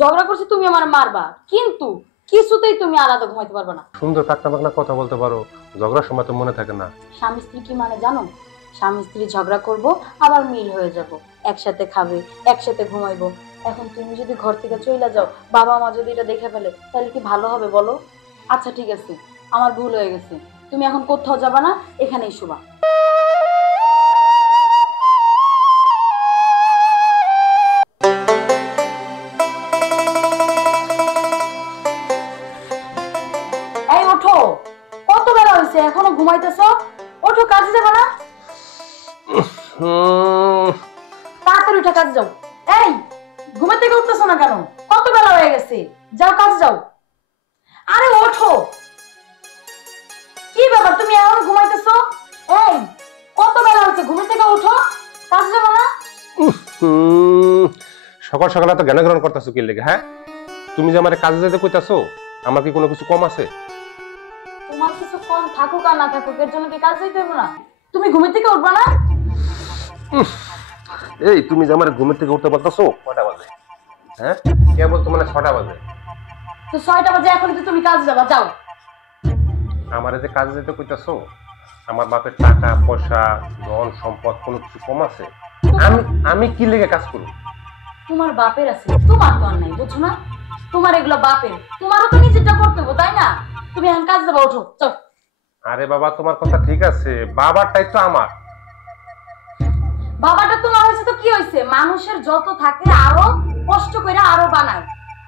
ঝগড়া করছি তুমি আমার মারবা, কিন্তু কিছুতেই তুমি আলাদা ঘুমাইতে পারবে না। সুন্দর পাকনা পাকনা কথা বলতে পারো, ঝগড়ার সময় তো মনে থাকে না। স্বামী স্ত্রী কি মানে জানো? স্বামী স্ত্রী ঝগড়া করব, আবার মিল হয়ে যাব, একসাথে খাবে, একসাথে ঘুমাইবো। এখন তুমি যদি ঘর থেকে চলে যাও, বাবা মা যদি এটা দেখে ফেলে, তাহলে কি ভালো হবে বলো? আচ্ছা ঠিক আছে, আমার ভুল হয়ে গেছে, তুমি এখন কোথাও যাবা না, এখানেই শোবা। এই ওঠো, কত বেলা হয়েছে এখনো ঘুমাইতেছো? ওঠো, কাজে যাবে না? তাড়াতাড়ি উঠে কাজে যাও। এই, ঘুমের থেকে উঠতেছো না কেন? কত বেলা হয়ে গেছে, যাও কাজে যাও। আরে ওঠো, কি ব্যাপার তুমি এখনো ঘুমাইতেছো? এই, কত বেলা হয়েছে, ঘুমের থেকে উঠো, কাজে যাবো না? সকাল সকাল এত জ্ঞান গ্রহণ করতেছো কি লেগে? হ্যাঁ, তুমি যে আমার কাজে যেতে কইতাছো, আমার কি কোনো কিছু কম আছে? তোমার কিছু কম থাকুক আর না থাকুক, এর জন্য কি কাজ যাইতে হবে না? তুমি ঘুমের থেকে উঠবা না? এই তুমি যে আমার ঘুমের থেকে উঠতে পারতেছো কয়টা বাজে? হ্যাঁ, কে বলতো মানে 6টা বাজে? তো 6টা বাজে, এখনই তো তুমি কাজে যাবা, যাও। আমার যে কাজে যেতে কইতাছো, আমার বাপের টাকা পয়সা ধন সম্পদ কোনো কিছু কম আছে? আমি আমি কি লেগে কাজ করব? তোমার বাপের আছে, তোমার তো আর নাই, বুঝছো না? তোমার এগুলো বাপের, তোমারও তো নিজেরটা করতে হবে, তাই না? তুমি এখন কাজ যাবা, ওঠো, চল। আরে বাবা, তোমার কথা ঠিক আছে, বাবারটাই তো আমার। বাবাটা তোমার হয়েছে তো কি হয়েছে, মানুষের যত থাকে আরো কষ্ট করে আরো বানায়,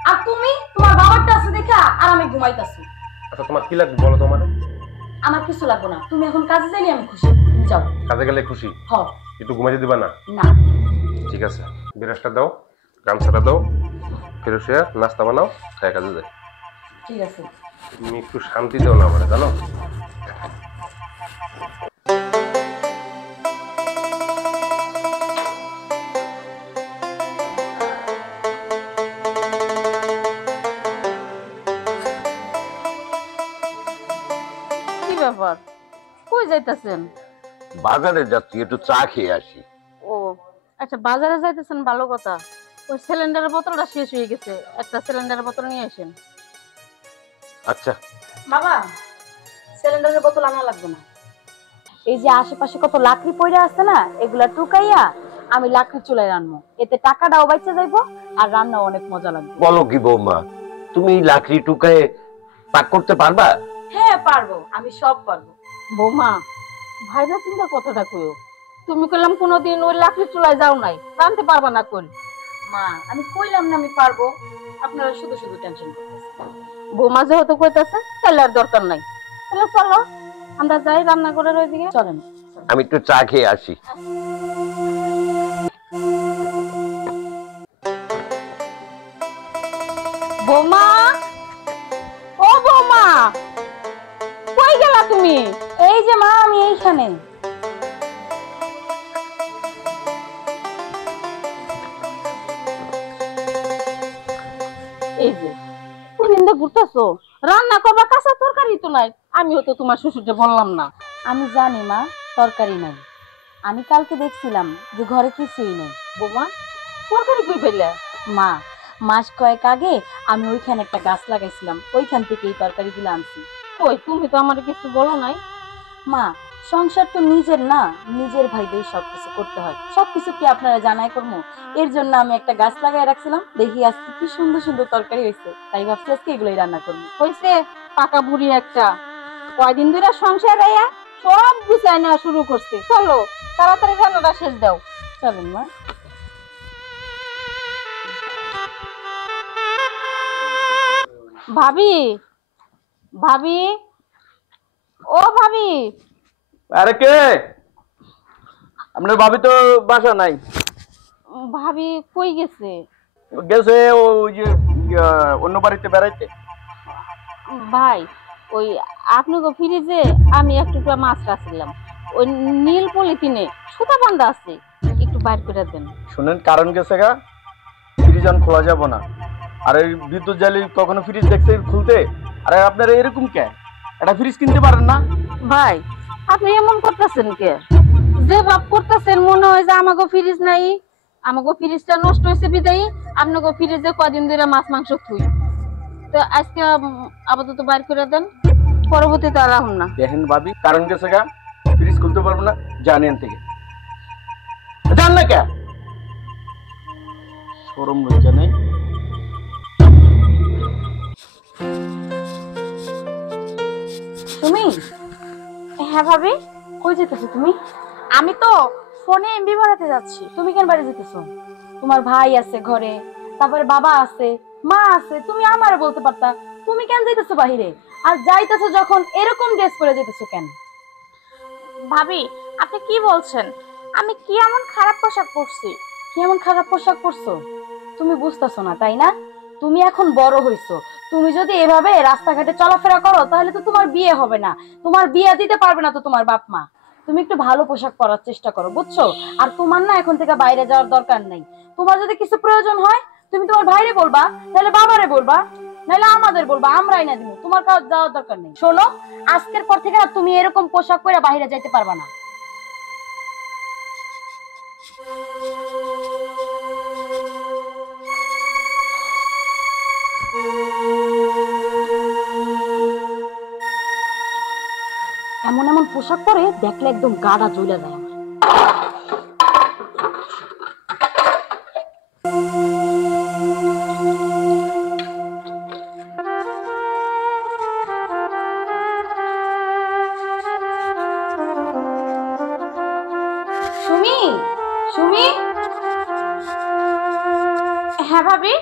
আর তুমি তোমার বাবারটা আছে দেখা আর আমি ঘুমাইতাছি। আচ্ছা তোমার কি লাগবে বলো তো? মানে আমার কিছু লাগবে না, তুমি এখন কাজে যাইলে আমি খুশি, তুমি যাও। কাজে গেলে খুশি? হ। একটু ঘুমাইতে দিবা না? না। ঠিক আছে, বিরাজটা দাও, গামছাটা দাও, ফেরো শুয়ে নাস্তা বানাও, খায় কাজে যায়। ঠিক আছে। তুমি একটু শান্তি দাও না মানে, জানো? কি ব্যাপার, কই যাইতাছেন? বাজারে যাচ্ছি, একটু চা খেয়ে আসি। ও আচ্ছা, বাজারে যাইতেছেন, ভালো কথা। ওই সিলিন্ডারের বোতলটা শেষ হয়ে গেছে, একটা সিলিন্ডারের বোতল নিয়ে আসেন। আচ্ছা। বাবা, সিলিন্ডারের বোতল আনা লাগবে না। এই যে আশেপাশে কত লাকড়ি পড়ে আছে না, এগুলা টুকাইয়া আমি লাকড়ি চুলায় রান্না, এতে টাকাটাও বাইচে যাইবো আর রান্নাও অনেক মজা লাগবে। বলো কি বৌমা, তুমি লাকড়ি টুকায় পাক করতে পারবা? হ্যাঁ পারবো, আমি সব পারবো। বৌমা, ভাইবা চিন্তা কথাটা কইও। তুমি কইলাম কোনোদিন ওই লাকড়ি চুলায় যাও নাই, রানতে পারবা না কই? মা, আমি কইলাম না আমি পারবো, আপনারা শুধু শুধু টেনশন করতেছেন। বৌমা যেহেতু কইতাছে তাহলে আর দরকার নাই। তাহলে চলো আমরা যাই রান্নাঘরের ওইদিকে। চলেন। আমি একটু চা খেয়ে আসি। বৌমা, ও বৌমা, কই গেলা তুমি? এই যে মা, আমি এইখানে। এই যে কুলিন্দা ঘুরতেছো, রান্না করবা, কাঁচা তরকারি তো নাই। আমিও তো তোমার শ্বশুরকে বললাম না। আমি জানি মা, তরকারি নাই। আমি কালকে দেখছিলাম যে ঘরে কিছুই নেই। বৌমা, তরকারি কই পেলে? মা, মাস কয়েক আগে আমি ওইখানে একটা গাছ লাগাইছিলাম, ওইখান থেকে এই তরকারিগুলো আনছি। কই, তুমি তো আমার কিছু বলো নাই। মা, সংসার তো নিজের না, নিজের ভাইদের সবকিছু করতে হয়, সবকিছু কি আপনারা জানাই করবো? এর জন্য আমি একটা গাছ লাগাই রাখছিলাম, দেখি আজকে কি সুন্দর সুন্দর তরকারি হয়েছে, তাই ভাবছি আজকে এগুলোই রান্না করবো। হইছে, পাকা বুড়ি একটা। কয়দিন ধরে সংসার আয়া সব গুছাই নেওয়া শুরু করছে। চলো তাড়াতাড়ি রান্নাটা শেষ দাও। চলেন মা। ভাবি, ভাবি, ও ভাবি। আরে কে? আপনার ভাবি তো বাসা নাই। ভাবি কই গেছে? গেছে ওই যে অন্য বাড়িতে বেড়াইতে। ভাই, ওই আপনাকে ফ্রিজে আমি একটু মাছ রাখছিলাম, ওই নীল পলিথিনে সুতা বান্ধা আছে, একটু বাইর করে দেন। শুনেন, কারণ গেছে গা, ফ্রিজ আন খোলা যাব না। আর এই বিদ্যুৎ জ্বালি কখনো ফ্রিজ দেখছে খুলতে? আরে আপনারা এরকম কে? একটা ফ্রিজ কিনতে পারেন না? ভাই, আপনি এমন করতেছেন কে? যে ভাব করতেছেন মনে হয় যে আমাকে ফ্রিজ নাই, আমাকে ফ্রিজটা নষ্ট হয়েছে বিদায়ী আপনাকে ফ্রিজে কদিন ধরে মাছ মাংস থুই, তো আজকে আপাতত বাইর করে দেন, পরবর্তীতে আর রাখুন না। দেখেন ভাবি, কারণ গেছে গা, ফ্রিজ খুলতে পারবো না, জানেন থেকে জান না কে শরম লজ্জা নেই। তুমি? হ্যাঁ ভাবি, কই যেতেছো তুমি? আমি তো ফোনে এমবি ভরাতে যাচ্ছি। তুমি কেন বাড়ি যেতেছো? তোমার ভাই আছে ঘরে, তারপরে বাবা আছে, মা আছে, তুমি আমারে বলতে পারতা। তুমি কেন যাইতেছো বাহিরে? আর যাইতেছো যখন এরকম ড্রেস পরে যেতেছো কেন? ভাবি, আপনি কি বলছেন? আমি কি এমন খারাপ পোশাক পরছি? কি এমন খারাপ পোশাক পরছো? তুমি বুঝতেছো না তাই না? তুমি এখন বড় হইছো, তুমি যদি এভাবে রাস্তাঘাটে চলাফেরা করো তাহলে তো তোমার বিয়ে হবে না, তোমার বিয়ে দিতে পারবে না তো তোমার বাপ মা। তুমি একটু ভালো পোশাক পরার চেষ্টা করো, বুঝছো? আর তোমার না এখন থেকে বাইরে যাওয়ার দরকার নেই। তোমার যদি কিছু প্রয়োজন হয় তুমি তোমার ভাইরে বলবা, নাহলে বাবারে বলবা, নাহলে আমাদের বলবা, আমরাই না দিব। তোমার কাজ যাওয়ার দরকার নেই। শোনো, আজকের পর থেকে না তুমি এরকম পোশাক পরে বাইরে যাইতে পারবা না। এমন এমন পোশাক পরে দেখলে একদম গাটা জ্বলে যায় আমার। সুমি, সুমি, হ্যাঁ ভাবি।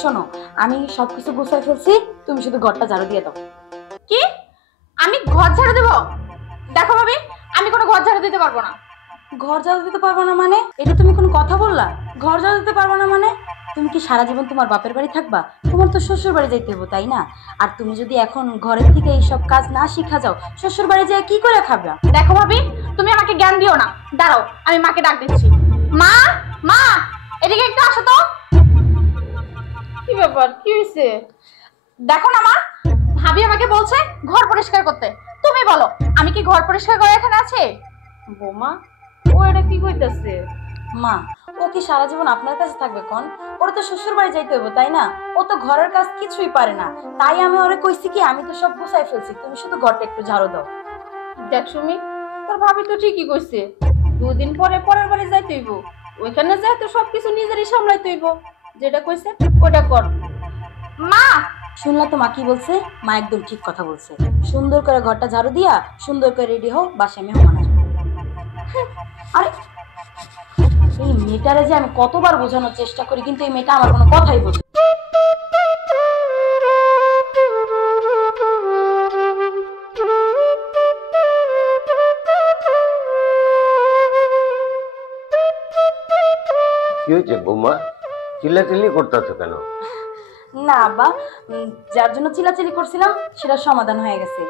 শোনো, আমি সবকিছু গুছিয়ে ফেলছি, তুমি শুধু ঘরটা ঝাড়ু দিয়ে দাও। কি? আমি ঘর ঝাড়ু দেব? দেখো ভাবি, আমি কোনো ঘর ঝাড়ু দিতে পারবো না। ঘর ঝাড়ু দিতে পারবো না মানে? এটা তুমি কোনো কথা বললা? ঘর ঝাড়ু দিতে পারবো না মানে? তুমি কি সারা জীবন তোমার বাপের বাড়ি থাকবা? তোমার তো শ্বশুর বাড়ি যাইতে হবে তাই না? আর তুমি যদি এখন ঘরের থেকে এইসব কাজ না শিখা যাও, শ্বশুর বাড়ি যেয়ে কি করে খাবা? দেখো ভাবি, তুমি আমাকে জ্ঞান দিও না। দাঁড়াও, আমি মাকে ডাক দিচ্ছি। মা, মা, এদিকে একটু আসো তো। কি ব্যাপার, কি হয়েছে? দেখো না মা, ভাবি আমাকে বলছে ঘর পরিষ্কার করতে। তুমি বলো, আমি কি ঘর পরিষ্কার করে এখানে আছি? বৌমা, ও এটা কি কইতাছে? মা, ও কি সারা জীবন আপনার কাছে থাকবে কোন? ওরা তো শ্বশুর বাড়ি যাইতে হবে তাই না? ও তো ঘরের কাজ কিছুই পারে না। তাই আমি ওরে কইছি কি, আমি তো সব গুছাই ফেলছি, তুমি শুধু ঘরটা একটু ঝাড়ু দাও। দেখ সুমি, তোর ভাবি তো ঠিকই কইছে, দুদিন পরে পরের বাড়ি যাইতে হইব, ওইখানে যাই তো সবকিছু নিজেরই সামলাইতে হইব। যেটা কইছে ওটা কর। মা, শুনলা তো মা কি বলছে? মা একদম ঠিক কথা বলছে। সুন্দর করে ঘরটা ঝাড়ু দিয়া সুন্দর করে রেডি হও, বাসায় মেহমান আসবে। আরে এই মেয়েটারে যে আমি কতবার বোঝানোর চেষ্টা করি, কিন্তু এই মেয়েটা আমার কোনো কথাই বোঝে না। কি হয়েছে বৌমা, চিল্লাচিল্লি করতেছো কেন? না আব্বা, যার জন্য চিল্লাচিল্লি করছিলাম সেটা সমাধান হয়ে গেছে।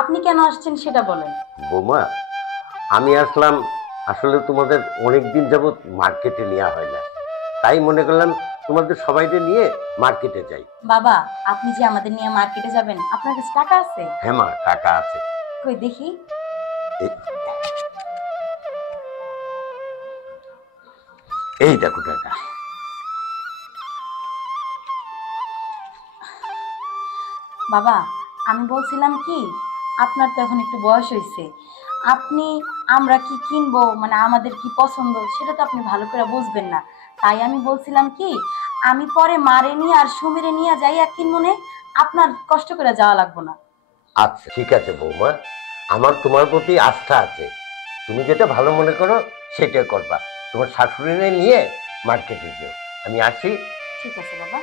আপনি কেন আসছেন সেটা বলেন। বৌমা, আমি আসলাম, আসলে তোমাদের অনেক দিন যাবত মার্কেটে নেওয়া হয় না, তাই মনে করলাম তোমাদের সবাইকে নিয়ে মার্কেটে যাই। বাবা, আপনি যে আমাদের নিয়ে মার্কেটে যাবেন, আপনার কাছে টাকা আছে? হ্যাঁ মা, টাকা আছে। কই দেখি। এই দেখো টাকা। বাবা, আমি বলছিলাম কি, আপনার তো এখন একটু বয়স হয়েছে, আপনি আমরা কি কিনবো, মানে আমাদের কি পছন্দ সেটা তো আপনি ভালো করে বুঝবেন না। তাই আমি বলছিলাম কি, আমি পরে মারে নিয়ে আর সুমিরে নিয়ে যাই এক কিনমনে, আপনার কষ্ট করে যাওয়া লাগবে না। আচ্ছা ঠিক আছে বৌমা, আমার তোমার প্রতি আস্থা আছে, তুমি যেটা ভালো মনে করো সেটাই করবা। তোমার শাশুড়িরে নিয়ে মার্কেটে যেও, আমি আসি। ঠিক আছে বাবা।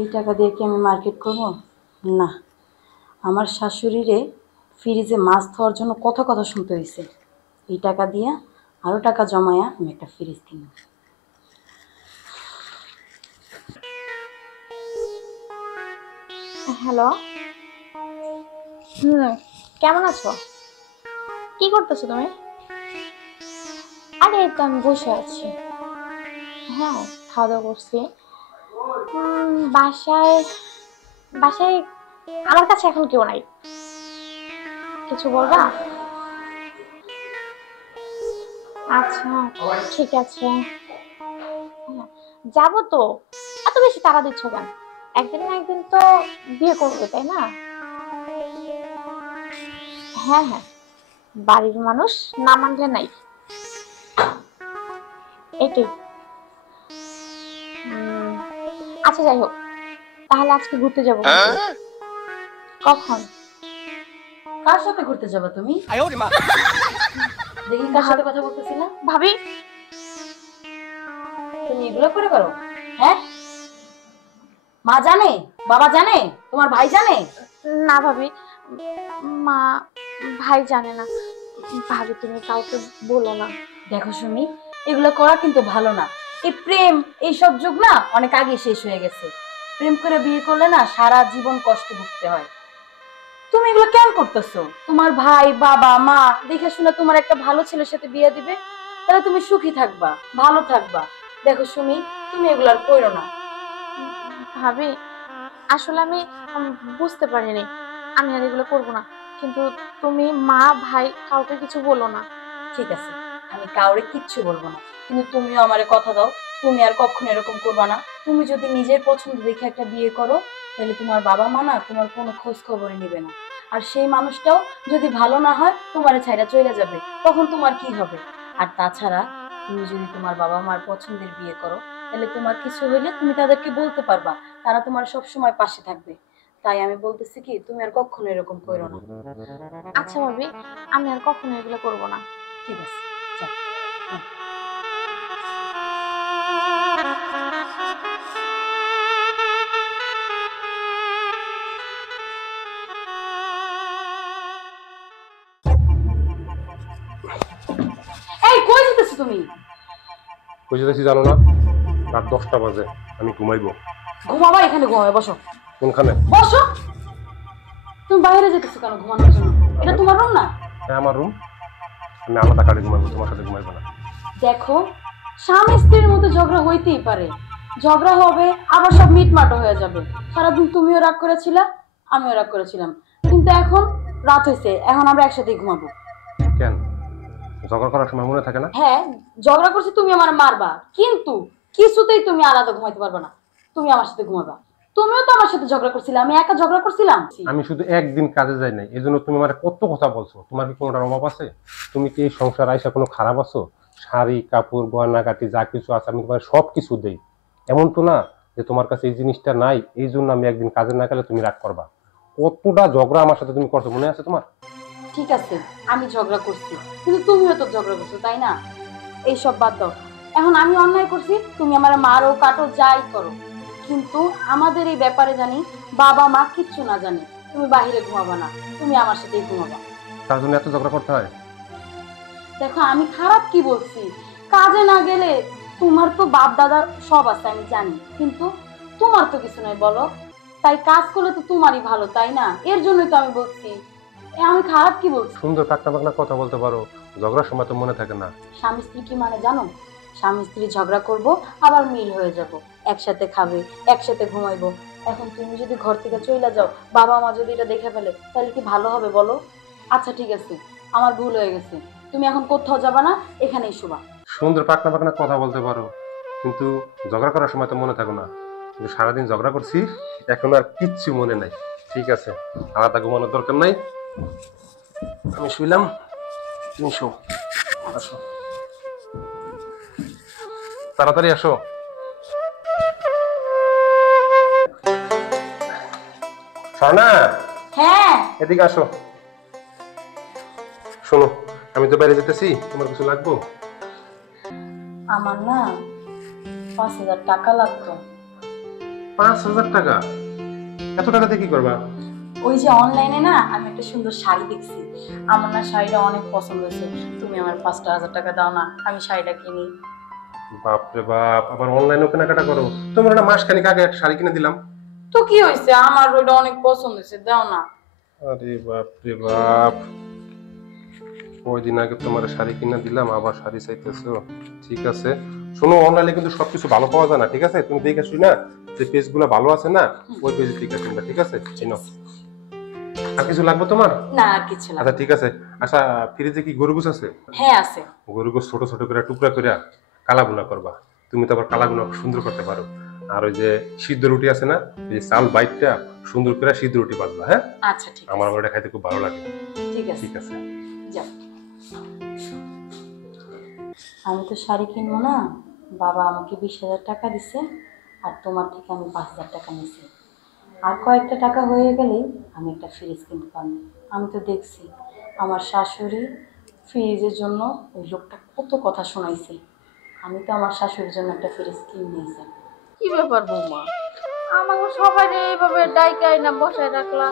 এই টাকা দিয়ে কি আমি মার্কেট করব? না, আমার শাশুড়িরে ফ্রিজে মাছ ধোয়ার জন্য কত কথা শুনতে হয়েছে। এই টাকা দিয়ে আরো টাকা জমায়া আমি একটা ফ্রিজ কিনব। হ্যালো। কেমন আছো? কি করতেছো তুমি? আরে এই তো আমি বসে আছি। হ্যাঁ, খাওয়া দাওয়া করছি। বাসায় বাসায় আমার কাছে এখন কেউ নাই। কিছু বলবা? আচ্ছা ঠিক আছে, যাবো তো। এত বেশি তাড়া দিচ্ছ কেন? একদিন না একদিন তো বিয়ে করবে, তাই না? হ্যাঁ হ্যাঁ, বাড়ির মানুষ না মানলে নাই, এটাই। আচ্ছা যাই হোক, তাহলে আজকে ঘুরতে যাবো। কখন? কার সাথে ঘুরতে যাবা তুমি? দেখি কার সাথে কথা বলতেছিলা? ভাবি, তুমি এগুলো করে করো? হ্যাঁ, মা জানে, বাবা জানে, তোমার ভাই জানে? না ভাবি, মা ভাই জানে না। ভাবি তুমি কাউকে বলো না। দেখো সুমি, এগুলো করা কিন্তু ভালো না। এই প্রেম এইসব যুগ না অনেক আগে শেষ হয়ে গেছে। প্রেম করে বিয়ে করলে না সারা জীবন কষ্টে ভুগতে হয়। তুমি এগুলো কেন করতেছো? তোমার ভাই বাবা মা দেখে শুনে তোমার একটা ভালো ছেলের সাথে বিয়ে দিবে, তাহলে তুমি সুখী থাকবা, ভালো থাকবা। দেখো সুমি, তুমি এগুলো আর করো না। ভাবি আসলে আমি বুঝতে পারিনি, আমি আর এগুলো করবো না। কিন্তু তুমি মা ভাই কাউকে কিছু বলো না। ঠিক আছে, আমি কাউরে কিচ্ছু বলবো না, কিন্তু তুমিও আমারে কথা দাও, তুমি আর কখনো এরকম করবা না। তুমি যদি নিজের পছন্দ দেখে একটা বিয়ে করো, তাহলে তোমার বাবা মা না তোমার কোনো খোঁজ খবরই নিবে না। আর সেই মানুষটাও যদি ভালো না হয় তোমার ছাইরা চলে যাবে, তখন তোমার কি হবে? আর তাছাড়া তুমি যদি তোমার বাবা মার পছন্দের বিয়ে করো, তাহলে তোমার কিছু হইলে তুমি তাদেরকে বলতে পারবা, তারা তোমার সব সময় পাশে থাকবে। তাই আমি বলতেছি কি, তুমি আর কখনো এরকম করো না। আচ্ছা ভাবি, আমি আর কখনো এগুলো করবো না। ঠিক আছে, যাও। এই কই যেতেছো তুমি? বুঝে দেখছি জানো না, রাত 10টা বাজে, আমি ঘুমাইবো। ঘুমাবা? এখানে ঘুমাবে, বসো। কোনখানে? বসো। তুমি বাইরে যেতেছো কেন ঘুমানোর জন্য? এটা তোমার রুম না? হ্যাঁ আমার রুম, আমি আলাদা কাটে ঘুমাইবো, তোমার সাথে ঘুমাইবো না। দেখো, স্বামী স্ত্রীর মধ্যে ঝগড়া হইতেই পারে, ঝগড়া হবে আবার সব মিটমাটো হয়ে যাবে। সারাদিন তুমিও রাগ করেছিলা, আমিও রাগ করেছিলাম, কিন্তু এখন রাত হয়েছে, এখন আমরা একসাথে ঘুমাবো। কেন ঝগড়া করার সময় মনে থাকে না? হ্যাঁ, ঝগড়া করছি, তুমি আমার মারবা, কিন্তু কিছুতেই তুমি আলাদা ঘুমাইতে পারবে না, তুমি আমার সাথে ঘুমাবা। তুমিও তো আমার সাথে ঝগড়া করছিলে, আমি একা ঝগড়া করছিলাম? আমি শুধু একদিন কাজে যাই নাই, এই জন্য তুমি আমার কত কথা বলছো। তোমার কি কোনোটার অভাব আছে? তুমি কি এই সংসার আইসা কোনো খারাপ আছো? শাড়ি কাপড় গয়নাগাটি যা কিছু আছে আমি তোমার সব কিছু দেই। এমন তো না যে তোমার কাছে এই জিনিসটা নাই, এই জন্য আমি একদিন কাজে না গেলে তুমি রাগ করবা। কতটা ঝগড়া আমার সাথে তুমি করছো, মনে আছে তোমার? ঠিক আছে, আমি ঝগড়া করছি, কিন্তু তুমিও তো ঝগড়া করছো, তাই না? এইসব বাদ দাও। এখন আমি অন্যায় করছি, তুমি আমার মারো কাটো যাই করো, কিন্তু আমাদের এই ব্যাপারে জানি বাবা মা কিচ্ছু না জানে। তুমি বাইরে ঘুমাবা না, তুমি আমার সাথেই ঘুমাবা। তার জন্য এত ঝগড়া করতে হয়? দেখো, আমি খারাপ কি বলছি? কাজে না গেলে তোমার তো বাপ দাদা সব আছে আমি জানি, কিন্তু তোমার তো কিছু নাই বলো। তাই কাজ করলে তো তোমারই ভালো, তাই না? এর জন্যই তো আমি বলছি। আমি খারাপ কি বলছি? সুন্দর পাকনা পাকনা কথা বলতে পারো, ঝগড়ার সময় তো মনে থাকে না। স্বামী স্ত্রী কি মানে জানো? স্বামী স্ত্রী ঝগড়া করব, আবার মিল হয়ে যাব, একসাথে খাবে, একসাথে ঘুমাইবো। এখন তুমি যদি ঘর থেকে চলে যাও, বাবা মা যদি এটা দেখে ফেলে, তাহলে কি ভালো হবে বলো? আচ্ছা ঠিক আছে, আমার ভুল হয়ে গেছে, তুমি এখন কোথাও যাবা না, এখানেই শোবা। সুন্দর পাকনা পাকনা কথা বলতে পারো, কিন্তু ঝগড়া করার সময় তো মনে থাকো না। কিন্তু সারাদিন ঝগড়া করছি, এখন আর কিচ্ছু মনে নাই। ঠিক আছে, আলাদা ঘুমানোর দরকার নাই, আমি শুইলাম, তুমি শো। আসো, তাড়াতাড়ি আসো। সানা, হ্যাঁ, এদিকে আসো। শোনো, আমি তো বাইরে যেতেছি, তোমার কিছু লাগবো? আমার না 5,000 টাকা লাগতো। 5,000 টাকা? এত টাকা দিয়ে কি করবা? ওই যে অনলাইনে না আমি একটা সুন্দর শাড়ি দেখছি, আমার না শাড়িটা অনেক পছন্দ হয়েছে, তুমি আমার 5,000 টাকা দাও না, আমি শাড়িটা কিনি। বাপরে বাপ, আবার অনলাইনে কেনাকাটা করো? তোমার একটা মাসখানিক আগে একটা শাড়ি কিনে দিলাম। তো কি হয়েছে, আমার ওইটা অনেক পছন্দ হয়েছে, দাও না। আরে বাপরে বাপ, কয়দিন আগে তোমার শাড়ি কিনে দিলাম, আবার শাড়ি চাইতেছো? ঠিক আছে, শোনো, অনলাইনে কিন্তু সবকিছু ভালো পাওয়া যায় না, ঠিক আছে? তুমি দেখে শুই না যে পেজ গুলো ভালো আছে না, ওই পেজে ঠিক আছে, ঠিক আছে? চিনো। আর কিছু লাগবে তোমার? না আর কিছু না। আচ্ছা ঠিক আছে। আচ্ছা ফ্রিজে কি গরু গোস আছে? হ্যাঁ আছে। গরু গোস ছোট ছোট করে টুকরা করে কালা ভুনা করবা। তুমি তো আবার কালা ভুনা সুন্দর করতে পারো। আর ওই যে সিদ্ধ রুটি আছে না, এই চাল বাইটটা সুন্দর করে সিদ্ধ রুটি বাজবা। হ্যাঁ আচ্ছা ঠিক আমার আছে। ওটা খাইতে খুব ভালো লাগে। ঠিক আছে ঠিক আছে। যাও। আমি তো শাড়ি কিনবো না, বাবা আমাকে 20,000 টাকা দিছে, আর তোমার থেকে আমি 5,000 টাকা নিছি। আর কয়েকটা টাকা হয়ে গেলেই আমি একটা ফ্রিজ কিনতে পারবো। আমি তো দেখছি আমার শাশুড়ি ফ্রিজের জন্য ওই লোকটা কত কথা শোনাইছে। আমি তো আমার শাশুড়ির জন্য একটা ফ্রিজ কিনে নিয়েছি। কি ব্যাপার বৌমা, আমাকে সবাই এইভাবে ডাইকাই না বসায় রাখলা?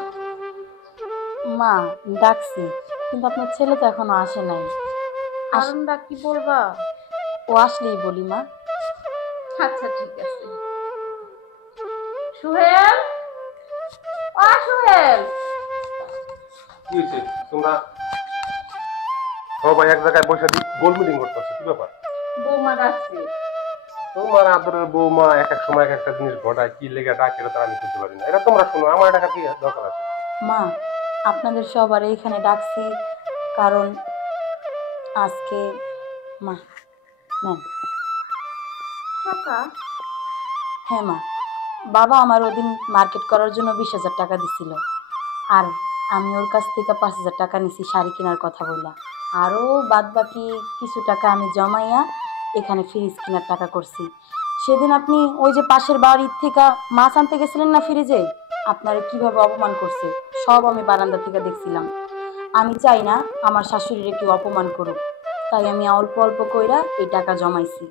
মা ডাকছি, কিন্তু আপনার ছেলে তো এখনো আসে নাই। কারণটা কি বলবা? ও আসলেই বলি মা। আচ্ছা ঠিক আছে। সুহেল, ও সুহেল, কি হয়েছে? তোমরা সবাই এক জায়গায় বসে গোল মিটিং করতেছো, কি ব্যাপার? বৌমা ডাকছে। তোমার আদরের বৌমা এক এক সময় এক একটা জিনিস ঘটায়, কি লেগে ডাকে এটা তার আমি বুঝতে পারি না। এটা তোমরা শোনো, আমার টাকা কি দরকার আছে? মা আপনাদের সবার এইখানে ডাকছি কারণ আজকে মা নেন। টাকা? হ্যাঁ মা, বাবা আমার ওদিন মার্কেট করার জন্য 20,000 টাকা দিছিল, আর আমি ওর কাছ থেকে 5,000 টাকা নিছি শাড়ি কেনার কথা বললাম। আরও বাদ বাকি কিছু টাকা আমি জমাইয়া এখানে ফ্রিজ কেনার টাকা করছি। সেদিন আপনি ওই যে পাশের বাড়ির থেকে মাছ আনতে গেছিলেন না ফ্রিজে, আপনারা কিভাবে অপমান করছে সব আমি বারান্দা থেকে দেখছিলাম। আমি চাই না আমার শাশুড়িরে কেউ অপমান করুক, তাই আমি অল্প অল্প কইরা এই টাকা জমাইছি।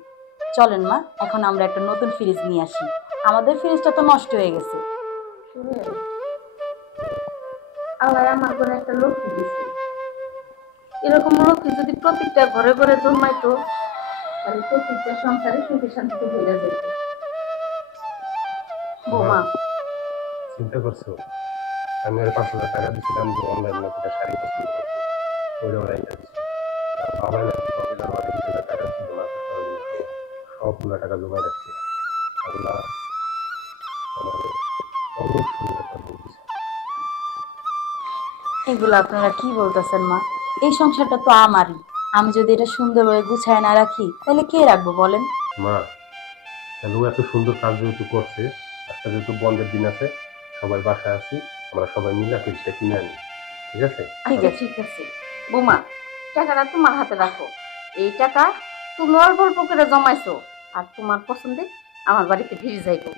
চলেন মা, এখন আমরা একটা নতুন ফ্রিজ নিয়ে আসি, আমাদের ফ্রিজটা তো নষ্ট হয়ে গেছে। সুহেল, আল্লাহ আমার ঘরে একটা লক্ষ্মী দিছে। এরকম লক্ষ্মী যদি প্রত্যেকটা ঘরে ঘরে জন্মাইতো, তাহলে প্রত্যেকটা সংসারে সুখে শান্তিতে ভরে যেত। বৌমা, চিন্তা করছো আমি আর 5,000 টাকা দিয়েছিলাম যে অনলাইনে একটা শাড়ি পছন্দ করতে, ওইটা ওরাই দিচ্ছে। আর বাবা না সবাই আমার 20,000 টাকা ছিল মার্কেট করার জন্য, সবগুলো টাকা জমা রাখছে। আল্লাহ আমাদের অনেক সুন্দর একটা বউ দিছে। এগুলো আপনারা কি বলতেছেন মা? এই সংসারটা তো আমারই, আমি যদি এটা সুন্দরভাবে গুছায় না রাখি তাহলে কে রাখবো বলেন? মা তাহলে ও এত সুন্দর কাজ যেহেতু করছে, আজকে যেহেতু বন্ধের দিন আছে, সবাই বাসায় আছি, আমরা সবাই মিলে ফ্রিজটা কিনে আনি, ঠিক আছে? ঠিক আছে। ঠিক আছে। বৌমা, টাকাটা তোমার হাতে রাখো। এই টাকা তুমি অল্প অল্প করে জমাইছো, আর তোমার পছন্দে আমার বাড়িতে ফিরে যাইবো।